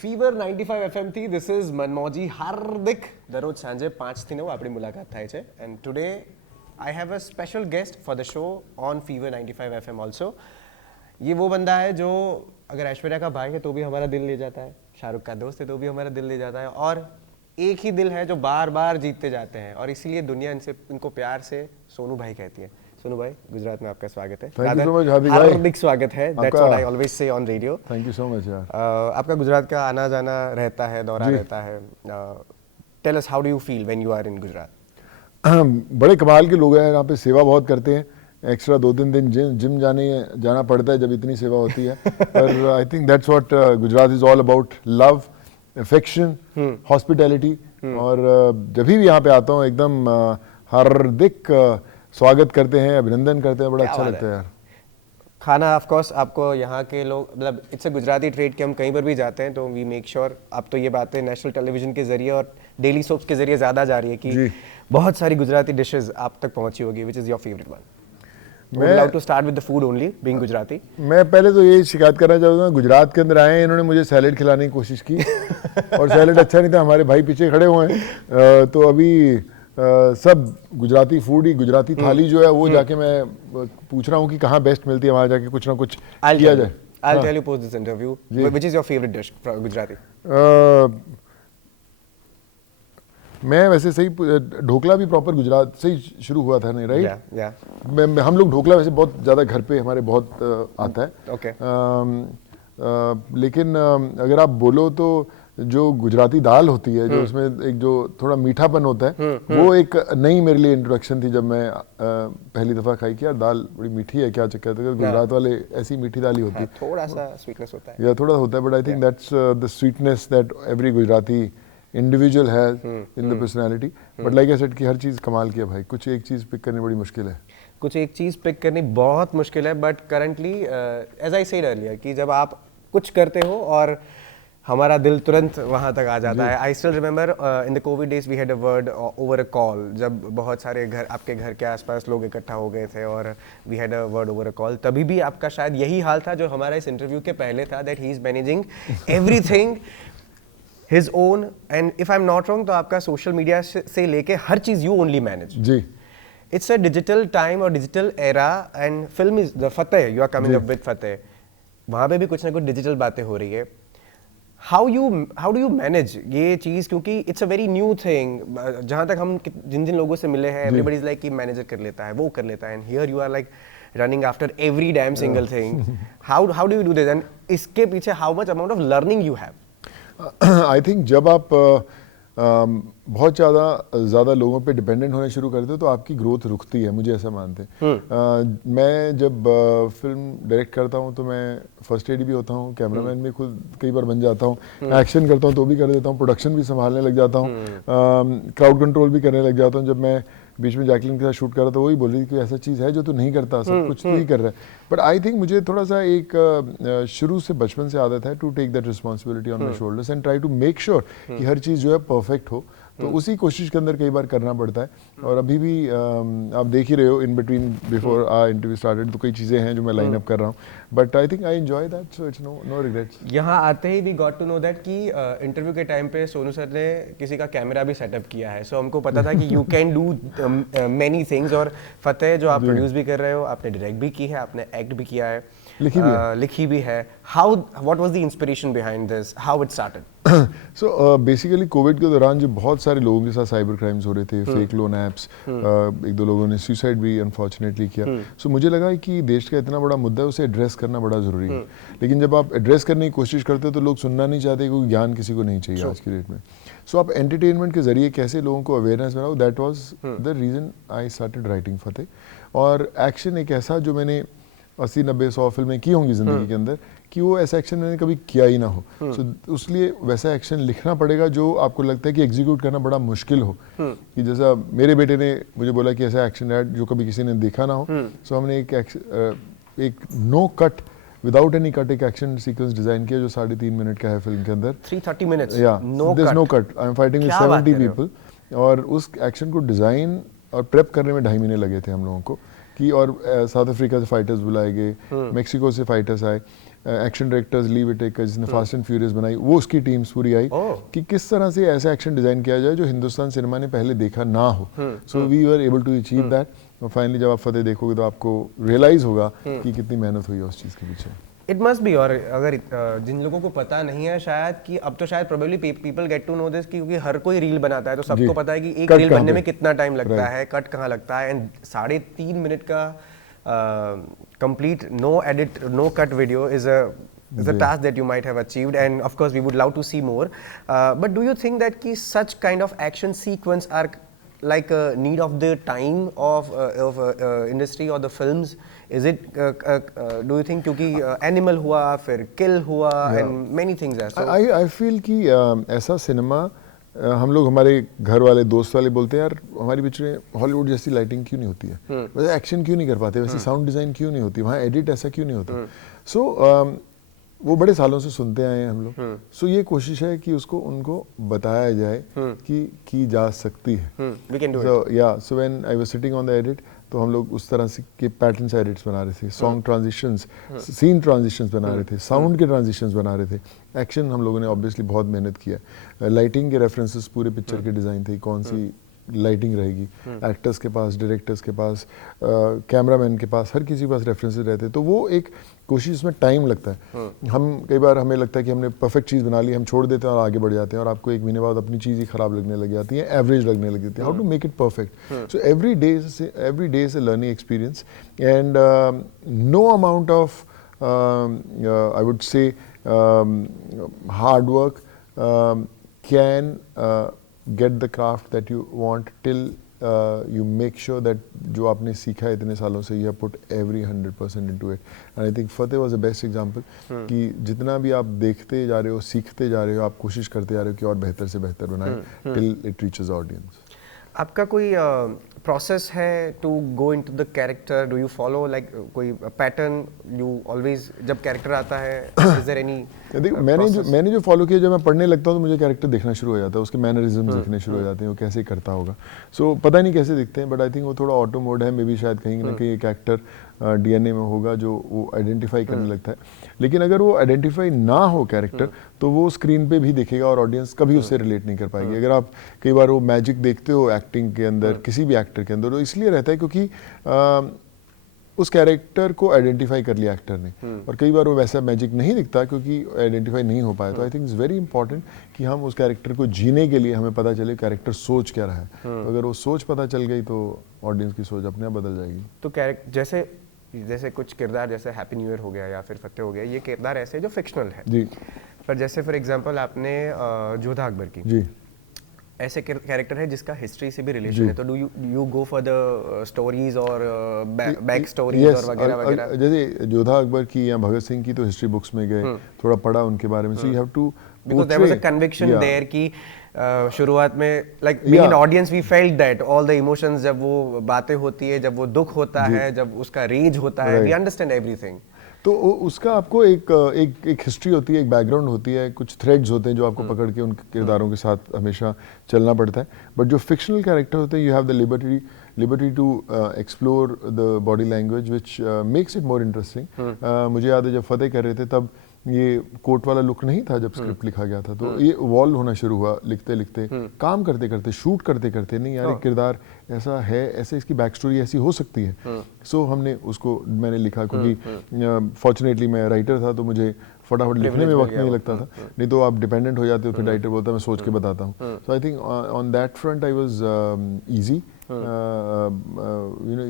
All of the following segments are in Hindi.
ફીવર 95 FM થી this is મનમોજી હાર્દિક દરરોજ સાંજે 5 થી 9 આપણી મુલાકાત થાય છે and today I have a special guest for the show on Fever 95 FM also. ये वो बंदा है जो अगर ऐश्वर्या का भाई है तो भी हमारा दिल ले जाता है, शाहरुख का दोस्त है तो भी हमारा दिल ले जाता है और एक ही दिल है जो बार बार जीतते जाते हैं और इसीलिए दुनिया इनको प्यार से सोनू भाई कहती है. सोनू भाई, गुजरात में आपका स्वागत है. Thank you so much, हार्दिक भाई. हार्दिक स्वागत है. That's what I always say on radio. Thank you so much यार. आपका गुजरात का आना जाना रहता है, दौरा रहता है. Tell us how do you feel when you are in Gujarat? बड़े कमाल के लोग हैं यहाँ पे, सेवा बहुत करते हैं. एक्स्ट्रा 2-3 दिन जिम जाना पड़ता है जब इतनी सेवा होती है. और I think that's what Gujarat is all about, love, affection, hospitality. और जब भी यहाँ पे आता हूँ एकदम हार्दिक स्वागत करते हैं, अभिनंदन करते हैं. बड़ा अच्छा लगता है यार. खाना ऑफ कोर्स आपको यहाँ के लोग, मतलब इट्स अ गुजराती ट्रेड कि हम कहीं पर भी जाते हैं तो वी मेक श्योर. अब तो ये बातें नेशनल टेलीविजन के जरिए और डेली सोप्स के जरिए ज़्यादा जा रही है कि बहुत सारी गुजराती डिशेस आप तक पहुँची होगी. Which is your favourite one? मैं like to start with the food only, being Gujarati. मैं पहले तो ये शिकायत करना चाहूँगा, गुजरात के अंदर आए इन्होंने मुझे सैलेड खिलाने की कोशिश की और सैलेड अच्छा नहीं था. हमारे भाई पीछे खड़े हुए हैं तो अभी सब गुजराती फूड ही, गुजराती थाली जो है वो जाके मैं पूछ रहा हूँ कि कहाँ बेस्ट मिलती है, वहाँ जाके कुछ ना कुछ किया जाए. I'll tell you post this interview. Which is your favorite dish from Gujarati? मैं वैसे सही ढोकला भी प्रॉपर गुजरात से ही शुरू हुआ था, नहीं राइट? हम लोग ढोकला वैसे बहुत ज़्यादा घर पे हमारे बहुत आता है. Okay. लेकिन अगर आप बोलो तो जो गुजराती दाल होती है, जो उसमें एक जो थोड़ा मीठापन होता है, वो एक नई मेरे लिए इंट्रोडक्शन थी जब मैं पहली दफा खाई कि यार दाल बड़ी मीठी है, क्या चक्कर है. गुजरात वाले ऐसी मीठी दाल ही होती है. थोड़ा सा स्वीटनेस होता है. या थोड़ा होता है, but I think that's the sweetness that every Gujarati individual has in the personality. But like I said कि हर चीज़ कमाल की है भाई. कुछ एक चीज़ पिक करनी बड़ी मुश्किल है. कुछ एक चीज़ पिक करनी बहुत मुश्किल है. But currently as I said earlier कि जब आप कुछ करते हो और हमारा दिल तुरंत वहाँ तक आ जाता है. I still remember in the covid days we had a word over a call, जब बहुत सारे आपके घर के आसपास लोग इकट्ठा हो गए थे और we had a word over a call. तभी भी आपका शायद यही हाल था जो हमारा इस इंटरव्यू के पहले था, that he is managing everything his own. And if I am not wrong तो आपका सोशल मीडिया से लेके हर चीज़ यू ओनली मैनेज. जी. इट्स अ डिजिटल टाइम और digital era and film is the Fateh, you are coming up with Fateh. वहाँ पे भी कुछ ना कुछ डिजिटल बातें हो रही है. How do you manage ये चीज़, क्योंकि it's a very new thing. जहाँ तक हम जिन लोगों से मिले हैं, everybody is like कि मैनेजर कर लेता है, वो कर लेता है, and here you are like running after every damn single thing. How do you do this? And इसके पीछे how much amount of learning you have? I think जब आप बहुत ज़्यादा लोगों पे डिपेंडेंट होने शुरू करते हो तो आपकी ग्रोथ रुकती है, मुझे ऐसा मानते हैं. मैं जब फिल्म डायरेक्ट करता हूँ तो मैं फर्स्ट एडी भी होता हूँ, कैमरामैन भी खुद कई बार बन जाता हूँ, एक्शन करता हूँ तो भी कर देता हूँ, प्रोडक्शन भी संभालने लग जाता हूँ, क्राउड कंट्रोल भी करने लग जाता हूँ. जब मैं बीच में जैकलिन के साथ शूट कर रहा था वही बोल रही थी कि ऐसा चीज़ है जो तू नहीं करता, सब कुछ तू ही कर रहा है. बट आई थिंक मुझे थोड़ा सा एक शुरू से बचपन से आदत है to take that responsibility on my shoulders and try to make sure कि हर चीज़ जो है परफेक्ट हो. तो उसी कोशिश के अंदर कई बार करना पड़ता है. और अभी भी आप देख ही रहे हो, in between before our interview started तो कई चीज़ें हैं जो मैं लाइन अप कर रहा हूँ. But I think I enjoy that, so it's no regrets. यहाँ आते ही we got to know that कि इंटरव्यू के टाइम पे सोनू सर ने किसी का कैमरा भी सेटअप किया है. सो हमको पता था कि you can do many things. और फतेह जो आप प्रोड्यूस भी कर रहे हो, आपने डायरेक्ट भी की है, आपने एक्ट भी किया है, लिखी भी है. How what was the inspiration behind this, how it started? So basically Covid के दौरान जो बहुत सारे लोगों के साथ साइबर क्राइम्स हो रहे थे, फेक लोन ऐप्स, एक दो लोगों ने सुसाइड भी अनफॉर्चुनेटली किया. सो मुझे लगा कि देश का इतना बड़ा मुद्दा है, उसे एड्रेस करना बड़ा ज़रूरी है. लेकिन जब आप एड्रेस करने की कोशिश करते हो तो लोग सुनना नहीं चाहते, क्योंकि ज्ञान किसी को नहीं चाहिए आज की डेट में. सो आप एंटरटेनमेंट के जरिए कैसे लोगों को अवेयरनेस बनाओ, that was the reason I started writing Fateh. और एक्शन एक ऐसा जो मैंने 80-90-100 फिल्में की होंगी ज़िंदगी के अंदर, कि वो ऐसा एक्शन मैंने कभी किया ही ना हो. सो उसलिए वैसा एक्शन लिखना पड़ेगा जो आपको लगता है कि एग्जीक्यूट करना बड़ा मुश्किल हो. कि जैसा मेरे बेटे ने मुझे बोला कि ऐसा एक्शन है जो कभी किसी ने देखा ना हो. सो हमने एक no cut, without any cut एक एक्शन सीक्वेंस डिजाइन किया जो 3.5 मिनट का है फिल्म के अंदर. 330 minutes? No cut. I am fighting with 70 people. और उस एक्शन को डिजाइन और प्रेप करने में 2.5 महीने लगे थे हम लोगों को. कि और साउथ अफ्रीका से फाइटर्स बुलाए गए, मेक्सिको से फाइटर्स आए. एक्शन डायरेक्टर्स ली विटेकर जिसने फास्ट एंड फ्यूरियस बनाई, वो उसकी टीम्स पूरी आई कि किस तरह से ऐसा एक्शन डिजाइन किया जाए जो हिंदुस्तान सिनेमा ने पहले देखा ना हो. So we were able to achieve that. और फाइनली जब आप फतेह देखोगे तो आपको रियलाइज होगा कि कितनी मेहनत हुई है उस चीज़ के पीछे. It must be. और अगर जिन लोगों को पता नहीं है शायद कि अब तो शायद probably people get to know this क्योंकि हर कोई रील बनाता है तो सबको पता है कि एक रील बनने में कितना टाइम लगता है, कट कहाँ लगता है. एंड 3.5 मिनट का complete no edit no cut video is a task that you might have achieved, and of course we would love to see more. But do you think that ki such kind of action sequence are like a need of the time of industry or the films? Is it do you think क्योंकि animal हुआ फिर kill हुआ and many things are so I feel कि ऐसा सिनेमा हम लोग हमारे घर वाले दोस्त वाले बोलते हैं यार हमारी पिक्चर में हॉलीवुड जैसी लाइटिंग क्यों नहीं होती है, वैसे एक्शन क्यों नहीं कर पाते, वैसे साउंड डिज़ाइन क्यों नहीं होती, वहाँ एडिट ऐसा क्यों नहीं होता. सो वो बड़े सालों से सुनते आए हैं हम लोग. सो ये कोशिश है कि उसको उनको बताया जाए कि की जा सकती है. So when I was sitting on the edit तो हम लोग उस तरह से के पैटर्न्स एडिट्स बना रहे थे, सॉन्ग ट्रांजिशंस, सीन ट्रांजिशंस बना रहे थे, साउंड के ट्रांजिशंस बना रहे थे. एक्शन हम लोगों ने ऑब्वियसली बहुत मेहनत किया. लाइटिंग के रेफरेंसेस पूरे पिक्चर के डिज़ाइन थे, कौन सी लाइटिंग रहेगी, एक्टर्स के पास, डायरेक्टर्स के पास, कैमरामैन के पास, हर किसी के पास रेफरेंसेस रहते हैं. तो वो एक कोशिश, उसमें टाइम लगता है. हम कई बार हमें लगता है कि हमने परफेक्ट चीज़ बना ली, हम छोड़ देते हैं और आगे बढ़ जाते हैं और आपको 1 महीने बाद अपनी चीज़ ही खराब लगने लग जाती है, एवरेज लगने लग जाती है. How to make it perfect. So every day is a learning experience and no amount of I would say hard work can get the craft that you want till you make sure that जो आपने सीखा है इतने सालों से, you have put every 100% into it. And I think Fateh was the best example कि जितना भी आप देखते जा रहे हो, सीखते जा रहे हो, आप कोशिश करते जा रहे हो कि और बेहतर से बेहतर बनाए till it reaches audience. आपका कोई प्रोसेस है to go into the character? Do you follow like कोई पैटर्न यू ऑलवेज जब कैरेक्टर आता है? Is there any? देख मैंने जो फॉलो किया, जब मैं पढ़ने लगता हूँ तो मुझे कैरेक्टर देखना शुरू हो जाता है, उसके मैनरिज्म दिखने शुरू हो जाते हैं, वो कैसे करता होगा. सो पता नहीं कैसे दिखते हैं, बट आई थिंक वो थोड़ा ऑटो मोड है, मे बी शायद कहीं ना कहीं एक एक्टर डीएनए में होगा जो वो आइडेंटिफाई करने लगता है. लेकिन अगर वो आइडेंटिफाई ना हो कैरेक्टर तो वो स्क्रीन पे भी दिखेगा और ऑडियंस कभी उससे रिलेट नहीं कर पाएगी. अगर आप कई बार वो मैजिक देखते हो एक्टिंग के अंदर, किसी भी एक्टर के अंदर, तो इसलिए रहता है क्योंकि उस कैरेक्टर को आइडेंटिफाई कर लिया एक्टर ने, और कई बार वो वैसा मैजिक नहीं दिखता क्योंकि आइडेंटिफाई नहीं हो पाया. तो I think it's very important कि हम उस कैरेक्टर को जीने के लिए हमें पता चले कैरेक्टर सोच क्या रहा है. तो अगर वो सोच पता चल गई तो ऑडियंस की सोच अपने आप बदल जाएगी. तो जैसे कुछ किरदार, जैसे हैप्पी न्यू ईयर हो गया या फिर फतेह हो गया, ये किरदार ऐसे जो फिक्शनल है जी. पर जैसे फॉर एग्जांपल आपने जोधा अकबर की जी, ऐसे कैरेक्टर है जिसका हिस्ट्री से भी रिलेशन है, तो do you go for the stories और बैक स्टोरीज और वगैरह वगैरह? जैसे जोधा अकबर की या भगत सिंह की तो हिस्ट्री बुक्स में गए, थोड़ा पढ़ा उनके बारे में. So you have to, because there was a conviction there कि शुरुआत में like being an audience we felt that all the emotions, जब वो बातें होती है, जब वो दुख होता है, जब उसका रेज होता है, वी अंडरस्टैंड एवरीथिंग. तो उसका आपको एक हिस्ट्री होती है, एक बैकग्राउंड होती है, कुछ थ्रेड्स होते हैं जो आपको पकड़ के उन किरदारों के साथ हमेशा चलना पड़ता है. बट जो फिक्शनल कैरेक्टर होते हैं, you have the liberty to explore the body language which makes it more interesting. मुझे याद है जब फतेह कर रहे थे तब ये कोट वाला लुक नहीं था जब स्क्रिप्ट लिखा गया था, तो ये वॉल होना शुरू हुआ लिखते लिखते, काम करते करते, शूट करते करते, नहीं यार किरदार ऐसा है, ऐसे इसकी बैक स्टोरी ऐसी हो सकती है. सो हमने उसको, मैंने लिखा क्योंकि फॉर्चुनेटली मैं राइटर था तो मुझे फटाफट लिखने में वक्त नहीं लगता था. नहीं तो आप डिपेंडेंट हो जाते हो, फिर राइटर बोलता है मैं सोच के बताता हूँ. So I think on that front I was easy, you know,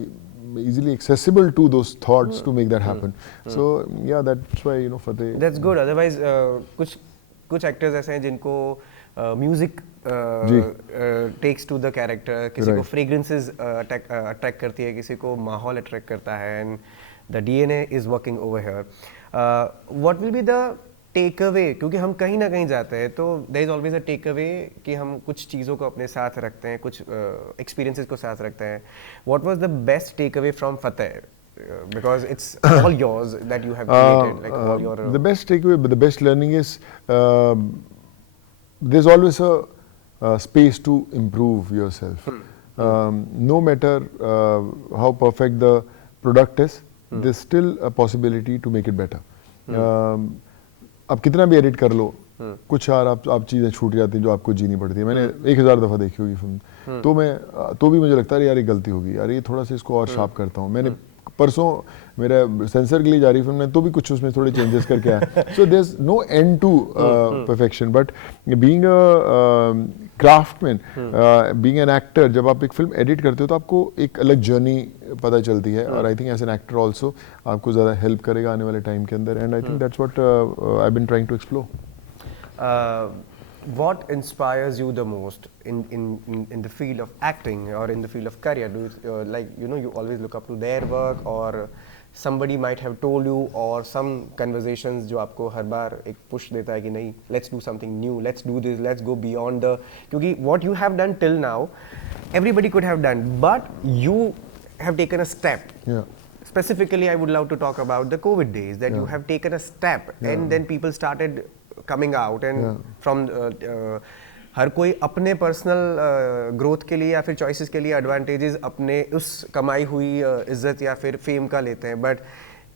easily accessible to those thoughts to make that happen. So yeah, that's why, you know, Fateh. That's good. Otherwise कुछ एक्टर्स ऐसे हैं जिनको music takes to the character, किसी को फ्रेग्रेंसेस अट्रैक्ट करती है, किसी को माहौल अट्रैक्ट करता है, and the DNA is working over here. What will be the takeaway? क्योंकि हम कहीं ना कहीं जाते हैं तो there is always a takeaway कि हम कुछ चीज़ों को अपने साथ रखते हैं, कुछ एक्सपीरियंसेस को साथ रखते हैं. What was the best takeaway from Fateh? Because it's all yours that you have created, like all your... The best takeaway, but the best learning is there's always a space to improve yourself. No matter how perfect the product is, there's still a possibility to make it better. आप कितना भी एडिट कर लो, कुछ यार आप चीज़ें छूट जाती हैं जो आपको जीनी पड़ती है। मैंने 1000 दफ़ा देखी होगी फिल्म, तो भी मुझे लगता है यार ये गलती होगी, यार ये थोड़ा सा इसको और शार्प करता हूँ। मैंने परसों मेरा सेंसर के लिए जा रही फिल्म में तो भी कुछ उसमें थोड़े चेंजेस करके आया। So there is no end to perfection, but being a craftsman, being an actor, जब आप एक फिल्म एडिट करते हो तो आपको एक अलग जर्नी पता चलती है, और I think as an actor also आपको ज़्यादा हेल्प करेगा आने वाले टाइम के अंदर, and I think that's what I been trying to explore. What inspires you the most in the field of acting or in the field of career? Do you, like, you know, you always look up to their work, or somebody might have told you, or some conversations जो आपको हर बार एक push देता है कि नहीं, let's do something new, let's do this, let's go beyond the, क्योंकि what you have done till now everybody could have done, but you have taken a step. Yeah. Specifically, I would love to talk about the COVID days, that you have taken a step, and then people started coming out, and from हर कोई अपने पर्सनल ग्रोथ के लिए या फिर चॉइसेस के लिए एडवांटेजेस अपने उस कमाई हुई इज्जत या फिर फेम का लेते हैं, but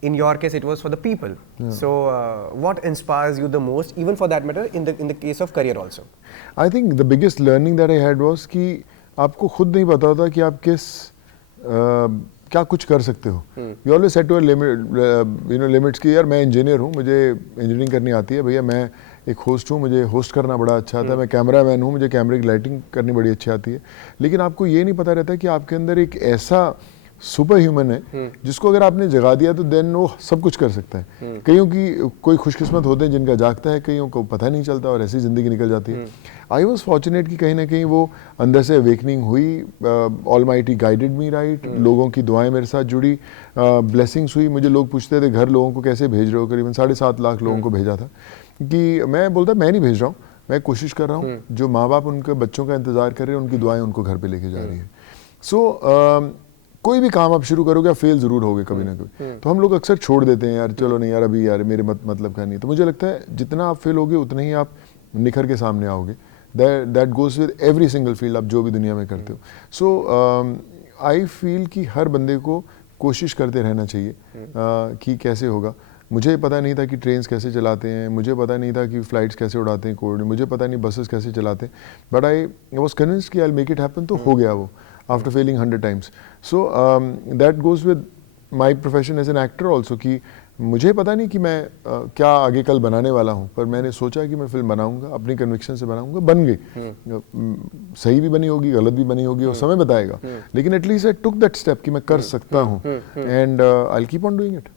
in your case it was for the people. So what inspires you the most, even for that matter in the case of career also? I think the biggest learning that I had was कि आपको खुद नहीं पता होता कि आप किस क्या कुछ कर सकते हो। You always set to limits कि यार मैं इंजीनियर हूँ, मुझे इंजीनियरिंग करनी आती है, भैया मैं एक होस्ट हूँ, मुझे होस्ट करना बड़ा अच्छा आता है, मैं कैमरामैन हूँ, मुझे कैमरे की लाइटिंग करनी बड़ी अच्छी आती है। लेकिन आपको ये नहीं पता रहता कि आपके अंदर एक ऐसा सुपर ह्यूमन है जिसको अगर आपने जगा दिया तो देन वो सब कुछ कर सकता है। कईयों की कोई खुशकिस्मत होते हैं जिनका जागता है, कईयों को पता नहीं चलता और ऐसी ज़िंदगी निकल जाती है। आई वॉज फॉर्चुनेट कि कहीं ना कहीं वो अंदर से अवेकनिंग हुई, ऑलमाइटी गाइडेड मी राइट, लोगों की दुआएं मेरे साथ जुड़ी, ब्लेसिंग्स हुई। मुझे लोग पूछते थे घर लोगों को कैसे भेज रहे हो, करीबन 7.5 लाख लोगों को भेजा था, कि मैं बोलता मैं नहीं भेज रहा हूँ, मैं कोशिश कर रहा हूँ, जो माँ बाप उनके बच्चों का इंतज़ार कर रहे हैं उनकी दुआएं उनको घर पर लेके जा रही है। सो कोई भी काम आप शुरू करोगे आप फेल ज़रूर होगे कभी ना कभी, तो हम लोग अक्सर छोड़ देते हैं, यार चलो नहीं यार अभी यार मेरे मतलब का नहीं। तो मुझे लगता है जितना आप फेल होगे उतना ही आप निखर के सामने आओगे। That goes with every single field, आप जो भी दुनिया में करते हो। सो आई फील कि हर बंदे को कोशिश करते रहना चाहिए कि कैसे होगा। मुझे पता नहीं था कि ट्रेन्स कैसे चलाते हैं, मुझे पता नहीं था कि फ़्लाइट्स कैसे उड़ाते हैं कोविड में, मुझे पता नहीं बसेस कैसे चलाते हैं, बट आई वॉज कन्विंस्ड कि I will make it happen. तो हो गया वो, after failing 100 times. So that goes with my profession as an actor also, कि मुझे पता नहीं कि मैं क्या आगे कल बनाने वाला हूँ, पर मैंने सोचा कि मैं फिल्म बनाऊंगा, अपनी कन्विक्शन से बनाऊंगा, बन गई। सही भी बनी होगी, गलत भी बनी होगी, वो समय बताएगा, लेकिन at least I took that step कि मैं कर सकता हूँ, and I will keep on doing it.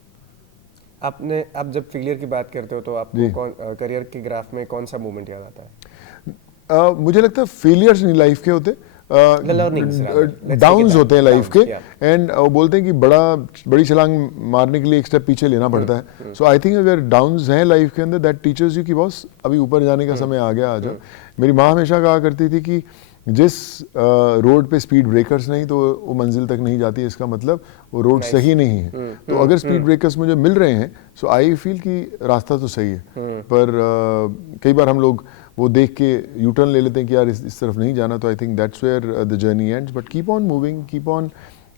आप जब फेलियर की बात करते हो तो आपको करियर के ग्राफ में कौन सा मोमेंट याद आता है? मुझे लगता है फेलियर्स नहीं लाइफ के होते, डाउन्स होते हैं लाइफ के, एंड वो बोलते हैं कि बड़ी छलांग मारने के लिए एक स्टेप पीछे लेना पड़ता है। सो आई थिंक अगर डाउन्स हैं लाइफ के अंदर, दैट टीचर्स यू कि बॉस अभी ऊपर जाने का समय आ गया, आ जाओ। मेरी माँ हमेशा कहा करती थी कि जिस रोड पे स्पीड ब्रेकर्स नहीं तो वो मंजिल तक नहीं जाती, इसका मतलब वो रोड सही नहीं है। तो अगर स्पीड ब्रेकर्स मुझे मिल रहे हैं, सो आई फील कि रास्ता तो सही है, पर कई बार हम लोग वो देख के यू टर्न ले लेते हैं कि यार इस तरफ नहीं जाना। तो I think that's where the journey ends, but keep on moving, keep on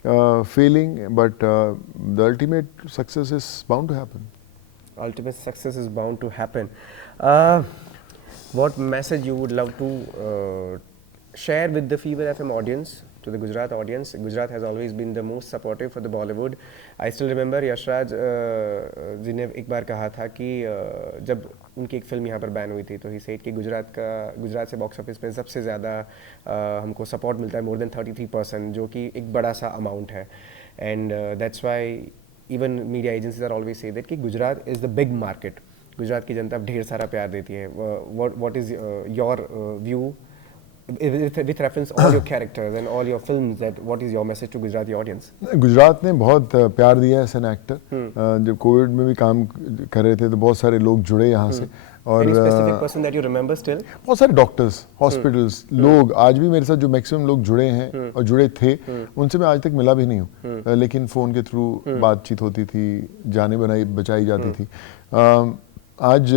failing, but the ultimate success is bound to happen. Ultimate success is bound to happen. What message you would love to share with the Fever FM audience, to the Gujarat audience? Gujarat has always been the most supportive for the Bollywood. I still remember Yashraj ji ने एक बार कहा था कि जब उनकी एक फिल्म यहाँ पर बैन हुई थी तो ही सेड कि गुजरात से बॉक्स ऑफिस पे सबसे ज़्यादा हमको सपोर्ट मिलता है, मोर देन 33%, जो कि एक बड़ा सा अमाउंट है। And that's why even media agencies are always say that कि Gujarat is the big market, Gujarat की जनता ढेर सारा प्यार देती है। What is your view with reference all your characters and all your films, that what is your message to Gujarati audience? Gujarat ने बहुत प्यार दिया है एज एन एक्टर। जब कोविड में भी काम कर रहे थे तो बहुत सारे लोग जुड़े यहाँ से, और Any specific person that you remember still? बहुत सारे डॉक्टर्स, हॉस्पिटल्स, लोग आज भी मेरे साथ जो मैक्सिमम लोग जुड़े हैं और जुड़े थे, उनसे मैं आज तक मिला भी नहीं हूँ, लेकिन फ़ोन के थ्रू बातचीत होती थी, जाने बचाई जाती थी। आज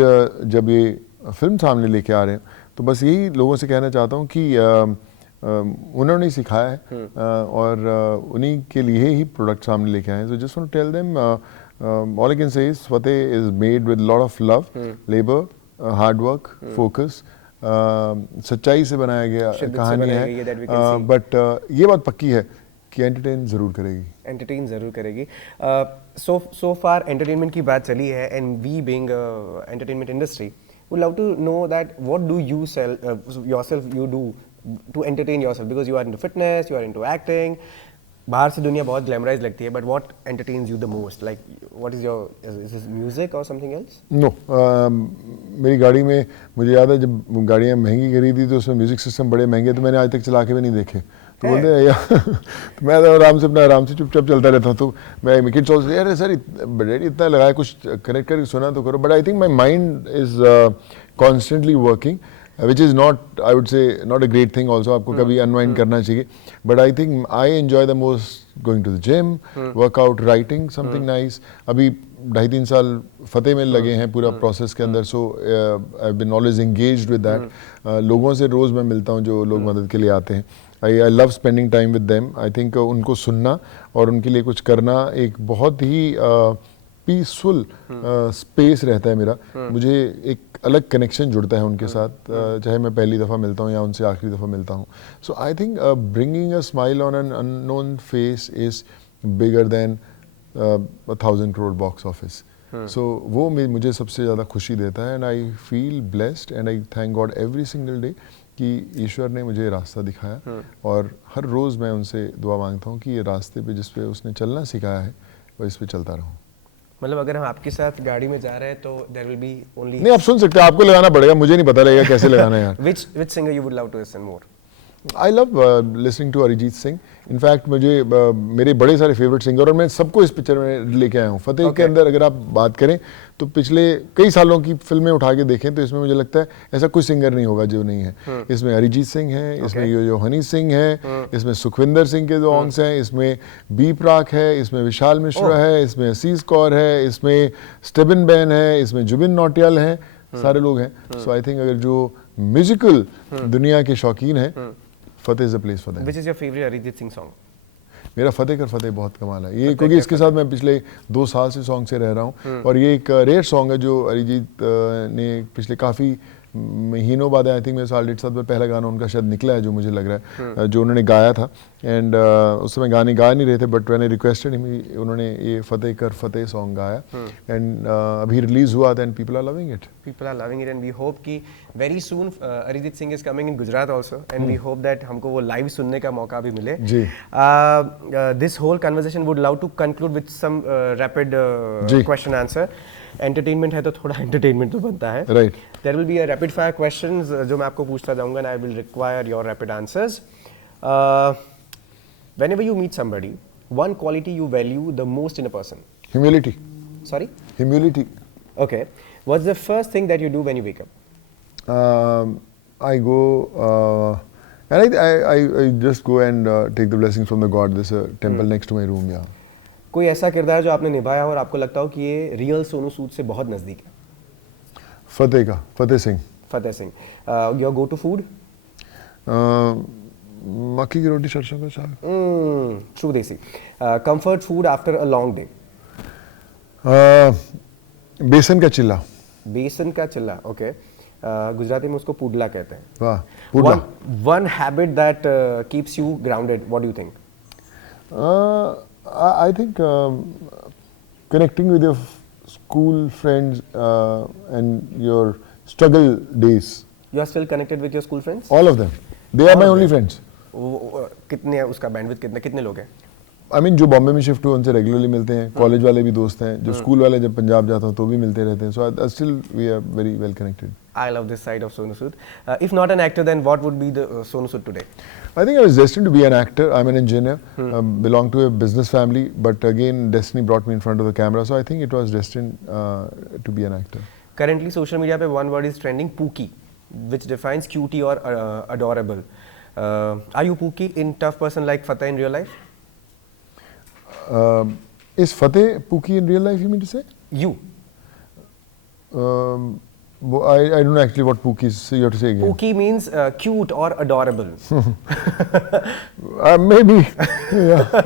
जब ये फिल्म सामने लेके आ रहे हैं तो बस यही लोगों से कहना चाहता हूँ कि उन्होंने सिखाया है और उन्हीं के लिए ही प्रोडक्ट सामने लेके आए हैं। So just want to tell them All I can say is Fateh is made with a lot of love, labor, hard work, focus. सच्चाई से बनाया गया कहानी है, बट ये बात पक्की है कि एंटरटेन ज़रूर करेगी, एंटरटेन ज़रूर करेगी. सो फार एंटरटेनमेंट की बात चली है, and we being entertainment industry would love to know that what do you yourself you do to entertain yourself, because you are into fitness, you are into acting. बाहर से दुनिया बहुत ग्लैमराइज लगती है, but what entertains you the most, like what is your, is this music और समथिंग एल्स? नो, मेरी गाड़ी में मुझे याद है जब गाड़ियाँ महंगी खरीदी तो उसमें म्यूजिक सिस्टम बड़े महंगे, तो मैंने आज तक चला के भी नहीं देखे. तो बोलते हैं यार तो मैं तो आराम से चुपचाप चलता रहता हूँ. तो मैं किड्स ऑल्सो यार सर डैडी इतना लगाया, कुछ कनेक्ट करके सुना तो करो. But I think my mind is constantly working, which is not, I would say, not a great thing also. आपको कभी unwind करना चाहिए. But I think I enjoy the most going to the gym, workout, writing something nice. अभी 2.5-3 साल फतेह में लगे हैं पूरा प्रोसेस के अंदर. So I've been always engaged with that. लोगों से रोज़ मैं मिलता हूँ जो लोग मदद के लिए आते हैं. I love spending time with them. I think उनको सुनना और उनके लिए कुछ करना एक बहुत ही पीसफुल स्पेस रहता है मेरा. मुझे एक अलग कनेक्शन जुड़ता है उनके साथ, चाहे मैं पहली दफ़ा मिलता हूँ या उनसे आखिरी दफ़ा मिलता हूँ. So I think bringing a smile on an unknown face is bigger than 1,000 crore box office. So वो मुझे सबसे ज़्यादा खुशी देता है. And I feel blessed and I thank God every single day कि ईश्वर ने मुझे रास्ता दिखाया. और हर रोज़ मैं उनसे दुआ मांगता हूँ कि ये रास्ते पे जिस पे उसने चलना सिखाया है वह इस पे चलता रहूँ. मतलब अगर हम आपके साथ गाड़ी में जा रहे हैं तो देयर विल बी ओनली, नहीं आप सुन सकते हैं, आपको लगाना पड़ेगा, मुझे नहीं पता लगेगा कैसे लगाना है यार. which singer you would love to listen more? I love listening to Arijit Singh. In fact मुझे मेरे बड़े सारे फेवरेट सिंगर और मैं सबको इस पिक्चर में लेके आया हूँ. फतेह के अंदर अगर आप बात करें तो पिछले कई सालों की फिल्में उठा के देखें तो इसमें मुझे लगता है ऐसा कोई सिंगर नहीं होगा जो नहीं है. इसमें अरिजीत सिंह है, इसमें यो हनी सिंह है, इसमें सुखविंदर सिंह के सॉन्ग्स हैं, इसमें बी प्राक है, इसमें विशाल मिश्रा है, इसमें असीस कौर है, इसमें स्टेबिन बैन है, इसमें जुबिन नौटियाल हैं, सारे लोग हैं. सो आई थिंक अगर जो म्यूजिकल दुनिया के शौकीन हैं, Fateh is a place for them. Which is your favorite Arijit Singh song? मेरा फतेह कर फतेह बहुत कमाल है ये, क्योंकि इसके साथ मैं पिछले 2 साल से सॉन्ग से रह रहा हूँ. और ये एक रेयर सॉन्ग है जो अरिजीत ने पिछले काफ़ी महीनों बाद, आई थिंक मेरे 1.5 साल बाद पहला गाना उनका शायद निकला है जो मुझे लग रहा है, जो उन्होंने गाया था. एंड उस समय गाने गा नहीं रहे थे, बट मैंने रिक्वेस्टेड हिम, उन्होंने ये फतेह कर फतेह सॉन्ग गाया. एंड अभी रिलीज हुआ था and people are loving it. People are loving it and we hope कि very soon Arijit Singh is coming in Gujarat also and we hope that हमको वो live सुनने का मौका भी मिले. जी. This whole conversation would love to conclude with some rapid question answer. Entertainment है तो थोड़ा entertainment तो बनता है. Right. There will be a rapid fire questions जो मैं आपको पूछता जाऊँगा and I will require your rapid answers. Whenever you meet somebody, one quality you value the most in a person? Humility. Sorry? Humility. Okay. What's the first thing that you do when you wake up? I go and I just go and take the blessings from the God. There's a temple next to my room. Yeah. कोई ऐसा किरदार जो आपने निभाया हो और आपको लगता हो कि ये रियल सोनू सूद से बहुत नजदीक है? फतेह का, Fateh Singh. Fateh Singh. Your go to food? मक्की की रोटी सरसों का साग. True desi. Comfort food after a long day? बेसन का चिल्ला. बेसन का चिल्ला. ओके. गुजराती में उसको पुडला कहते हैं. वाह, पुडला. One habit that keeps you grounded. What do you think? I think connecting with your school friends and your struggle days. You are still connected with your school friends? All of them. They are my only friends. कितने है उसका बैंडविड्थ, कितने लोग हैं? I mean, जो बॉम्बे में शिफ्ट हुए उनसे रेगुलरली मिलते हैं, कॉलेज वाले भी दोस्त हैं, जो स्कूल वाले जब पंजाब जाता हूँ तो भी मिलते रहते हैं. So still we are very well connected. I love this side of Sonu Sood. If not an actor, then what would be the Sonu Sood today? I think I was destined to be an actor. I'm an engineer, belong to a business family, but again, destiny brought me in front of the camera. So I think it was destined to be an actor. Currently, social media पे one word is trending, Pookie, which defines cutie or adorable. Are you Pookie in tough person like Fateh in real life? Is Fateh Pookie in real life, you mean to say? You. I don't know actually what Pookie is, so you have to say again. Pookie means cute or adorable. Maybe. Yeah.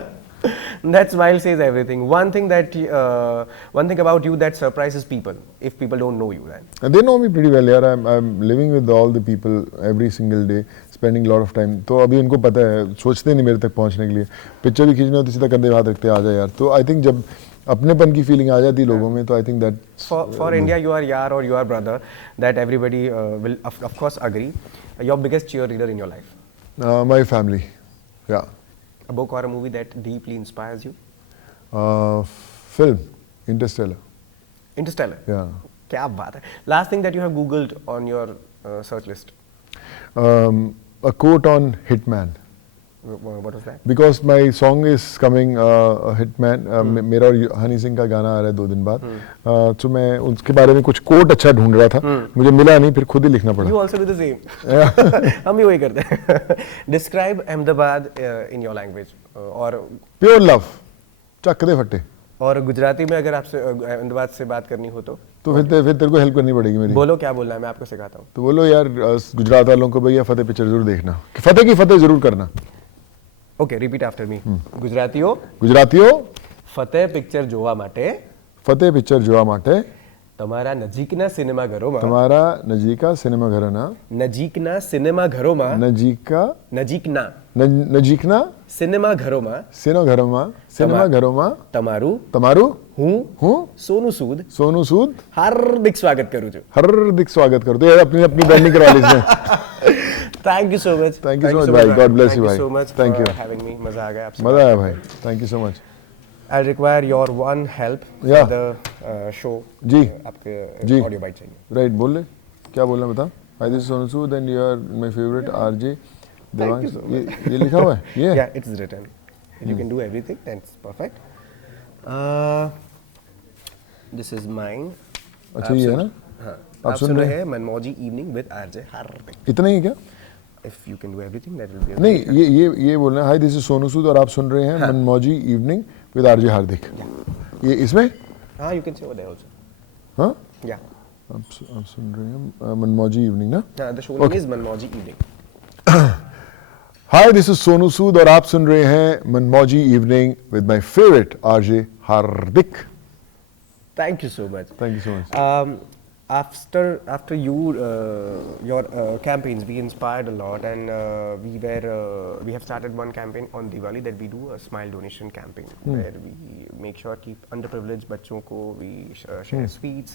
That smile says everything. One thing about you that surprises people, if people don't know you then. And they know me pretty well, यार. I'm living with all the people every single day, spending a lot of time. तो अभी उनको पता है, सोचते नहीं मेरे तक पहुंचने के लिए. पिक्चर भी खींचनी होती सीधा कंधे पे हाथ रखते आ जा यार. तो I think जब अपनेपन की फीलिंग आ जाती है लोगों में, तो I think that for India you are yaar or you are brother, that everybody will of course agree. Your biggest cheerleader in your life? my family, yeah. A book or a movie that deeply inspires you? Film, Interstellar. Interstellar. Yeah. क्या बात है. Last thing that you have googled on your search list? A quote on Hitman. What was that? Because my song is coming, Hitman. मेरा और हनी सिंह का गाना आ रहा है 2 दिन बाद. तो मैं उसके बारे में कुछ कोट अच्छा ढूंढ रहा था. मुझे मिला नहीं, फिर खुद ही लिखना पड़ा. You also do the same. हम भी वही करते हैं. Describe Ahmedabad in your language. और Pure love. चक दे फट्टे. और गुजराती में अगर आपसे अहमदाबाद से बात करनी हो तो फिर तेरे को हेल्प करनी पड़ेगी मेरी. बोलो क्या बोलना है, मैं आपको सिखाता हूँ. तो बोलो यार गुजरात वालों को भैया फतेह पिक्चर जरूर देखना. फतेह की फतेह जरूर करना. Okay, repeat after me. ગુજરાતીઓ ફતેહ પિક્ચર જોવા માટે ફતેહ પિક્ચર જોવા માટે તમારા નજીકના સિનેમાઘરોમાં નજીકના સિનેમાઘરોમાં તમારું હું સોનુ સૂદ હાર્દિક સ્વાગત કરું છું. हार्दिक स्वागत करो. तो यार अपनी ब्रांडिंग करवा ली इसमें. Thank you so much. Thank you so much भाई. God bless you भाई. so much Thank for you. having me. मजा आ गया आपसे. मजा आया भाई. Thank you so much. I'll require your one help Yeah. for the show. जी. आपके ऑडियो बाइट चाहिए. राइट, बोल ले क्या बोलना बता. Hi, this is Sonu Sood and you are my favorite RJ Devansh. ये लिखा हुआ है. Yeah, it's written. If you can do everything, then it's perfect. This is mine. अच्छा ये है ना. हाँ. आप सुन रहे हैं मनमौजी इवनिंग विद आरजे हार्दिक. इतना ही क्या? If you can do everything, that will be. नहीं, ये बोलना है. हाय, दिस इज सोनू सूद और आप सुन रहे हैं मनमौजी इवनिंग विद आरजे हार्दिक. ये इसमें हाँ, you can say over there also. हाँ, Yeah. आप सुन रहे हैं मनमौजी इवनिंग ना. हाँ, the show name is Manmauji evening. Hi, this is Sonu Sood और आप सुन रहे हैं Manmauji evening with my favourite RJ Hardik. Thank you so much. Thank you so much. After your campaigns, we inspired a lot, and we have started one campaign on Diwali that we do a smile donation campaign where we make sure कि underprivileged बच्चों को we share sweets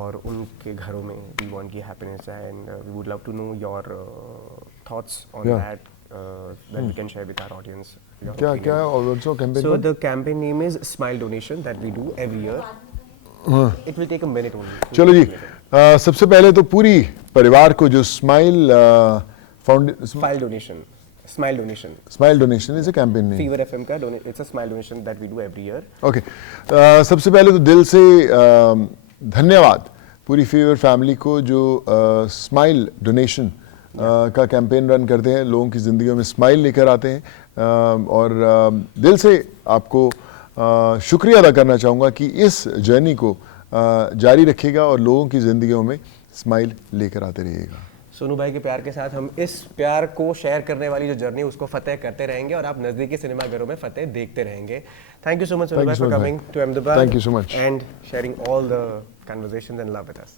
और उनके घरों में we want की happiness, and we would love to know your thoughts on that we can share with our audience. क्या also campaign? So the campaign name is Smile Donation that we do every year. It will take a minute only. चलो जी. सबसे पहले तो पूरी परिवार को जो smile donation is a campaign name. Fever FM का it's a smile donation that we do every year. Okay, सबसे पहले तो दिल से धन्यवाद पूरी फीवर फैमिली को जो स्माइल डोनेशन का कैंपेन रन करते हैं, लोगों की ज़िंदगियों में स्माइल लेकर आते हैं. और दिल से आपको शुक्रिया अदा करना चाहूँगा कि इस जर्नी को जारी रखिएगा और लोगों की ज़िंदगियों में स्माइल लेकर आते रहिएगा. सोनू भाई के प्यार के साथ हम इस प्यार को शेयर करने वाली जो जर्नी उसको फतेह करते रहेंगे और आप नज़दीकी सिनेमाघरों में फतेह देखते रहेंगे. Thank you so much Sonu भाई for coming to Ahmedabad. Thank you so much and sharing all the conversations and love with us.